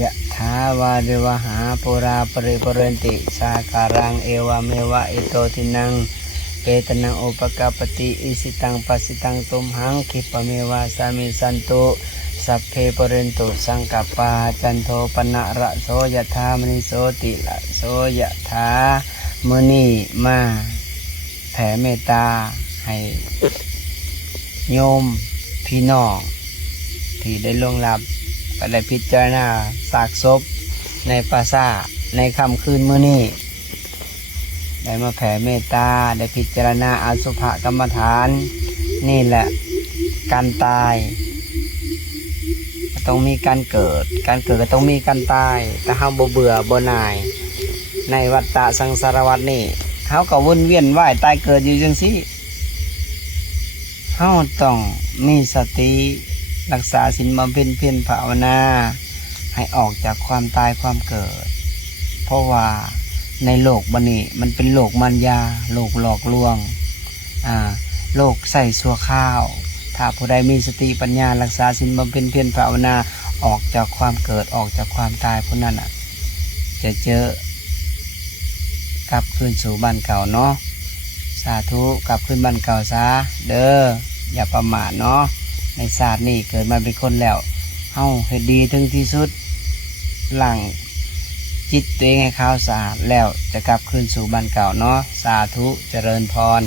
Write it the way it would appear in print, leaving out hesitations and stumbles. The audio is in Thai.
ยะถาวาริวหาปุราปริปุเรนติสาการังเอวเมวะอิโตทินังเปตนังอุปกาปติอิสิตังปัสสิตังตุมหังคิปะเมวะสามิสันตุสัพเพปุเรนตุสังกปาจันโทปนะระโสยะถามณิโสติละโสยะถามุนีมาแผ่เมตตาให้โยมพี่น้องที่ได้ล่วงลับก็ได้พิจารณาซากศพในปราสาทในค่ำคืนมื้อนี้ได้มาแผ่เมตตาได้พิจารณาอสุภกรรมฐานนี่แหละการตายก็ต้องมีการเกิดก็ต้องมีการตายแต่เฮาบ่เบื่อบ่หน่ายในวัฏฏะสังสารวัฏนี่เฮาก็วนเวียนว่ายตายเกิดอยู่จังซี่เฮาต้องมีสติรักษาศีลบำเพ็ญเพียรภาวนาให้ออกจากความตายความเกิดเพราะว่าในโลกบัดนี้มันเป็นโลกมารยาโลกหลอกลวงโลกใส่ชั่วข้าวถ้าผู้ใดมีสติปัญญารักษาศีลบำเพ็ญเพียรภาวนาออกจากความเกิดออกจากความตายผู้นั้นจะเจอกลับคืนสู่บ้านเก่าเนาะสาธุกลับคืนบ้านเก่าซะเด้ออย่าประมาทเนาะในศาสตร์นี่เกิดมาเป็นคนแล้วเฮาเฮ็ดดีถึงที่สุดหลังจิตตัวเองให้ขาวสะอาดแล้วจะกลับคืนสู่บ้านเก่าเนาะสาธุเจริญพร